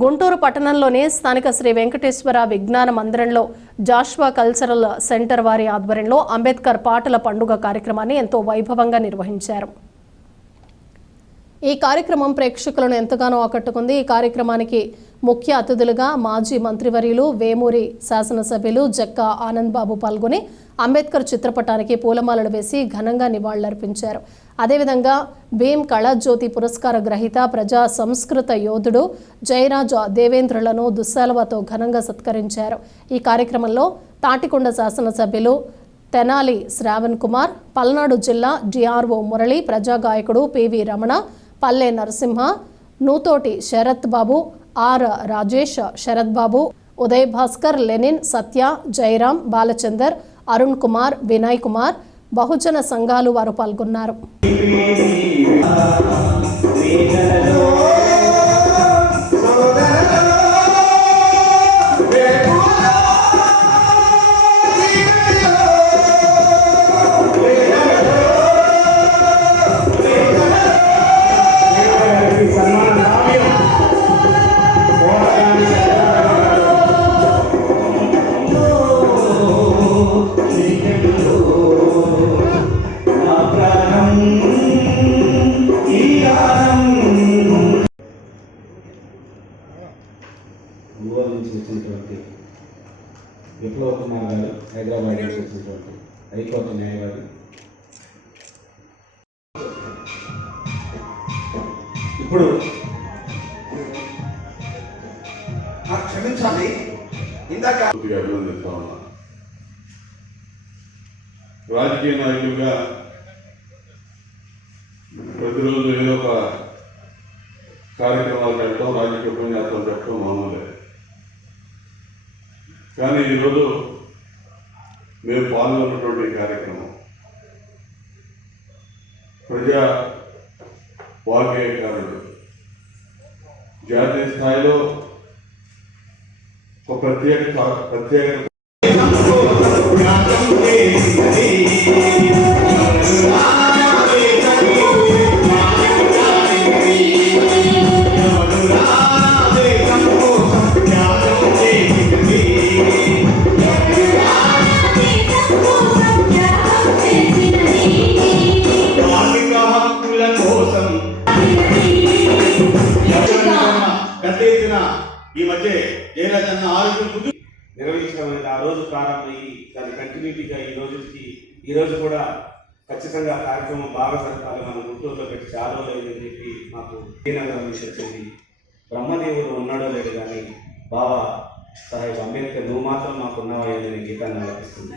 గుంటూరు పట్టణంలోని స్థానిక శ్రీ వెంకటేశ్వర విజ్ఞాన మందిరంలో జాషువా కల్చరల్ సెంటర్ వారి ఆధ్వర్యంలో అంబేద్కర్ పాటల పండుగ కార్యక్రమాన్ని ఎంతో వైభవంగా నిర్వహించారు. ఈ కార్యక్రమం ప్రేక్షకులను ఎంతగానో ఆకట్టుకుంది. ఈ కార్యక్రమానికి ముఖ్య అతిథులుగా మాజీ మంత్రివర్యులు వేమూరి శాసనసభ్యులు జక్కా ఆనంద్ బాబు పాల్గొని అంబేద్కర్ చిత్రపటానికి పూలమాలలు వేసి ఘనంగా నివాళులర్పించారు. అదేవిధంగా భీమ్ కళాజ్యోతి పురస్కార గ్రహీత ప్రజా సంస్కృత యోధుడు జయరాజ్ దేవేంద్రులను దుస్సాలవాతో ఘనంగా సత్కరించారు. ఈ కార్యక్రమంలో తాటికొండ శాసనసభ్యులు తెనాలి శ్రావణ్ కుమార్, పల్నాడు జిల్లా డిఆర్ఓ మురళి, ప్రజాగాయకుడు PV Ramana, Palle Narasimha, Nuthoti Sarath Babu, R Rajesh, Sarath Babu, Uday Bhaskar, Lenin, Satya, Jayaram, Balachander, Arun Kumar, Vinay Kumar, బహుజన సంఘాలు వారు పాల్గొన్నారు. ఒంగోలు నుంచి వచ్చినటువంటి విప్లవ కుమార్ గారు, హైదరాబాద్ నుంచి వచ్చినటువంటి హైకోర్టు న్యాయవాది. ఇప్పుడు క్షమించాలి, ఇందాక అభినందిస్తా ఉన్నా. రాజకీయ నాయకులుగా ప్రతిరోజు ఏదో ఒక కార్యక్రమాలు పెట్టడం, రాజకీయ ఉపన్యాసాలు పెట్టడం మామూలే. కానీ ఈరోజు మేము పాల్గొన్నటువంటి కార్యక్రమం ప్రజా వాగ్గేయకారుడు జాతీయ స్థాయిలో ఒక ప్రత్యేక ఈ మధ్య జయరాజన్న ఆరోగ్యం నిర్వహించడం అనేది ఆ రోజు ప్రారంభమయ్యి దాని కంటిన్యూటీగా ఈ రోజు కూడా ఖచ్చితంగా కార్యక్రమం బాగా జరపాలి, మనం గుంటూరులో పెట్టి చాలా రోజులు చెప్పి మాకు వచ్చింది. బ్రహ్మదేవుడు ఉన్నాడో లేడు కానీ బాబా సాహెబ్ అంబేద్కర్ నువ్వు మాత్రం మాకు ఉన్నావా అని గీతాన్ని ఆలపిస్తుంది.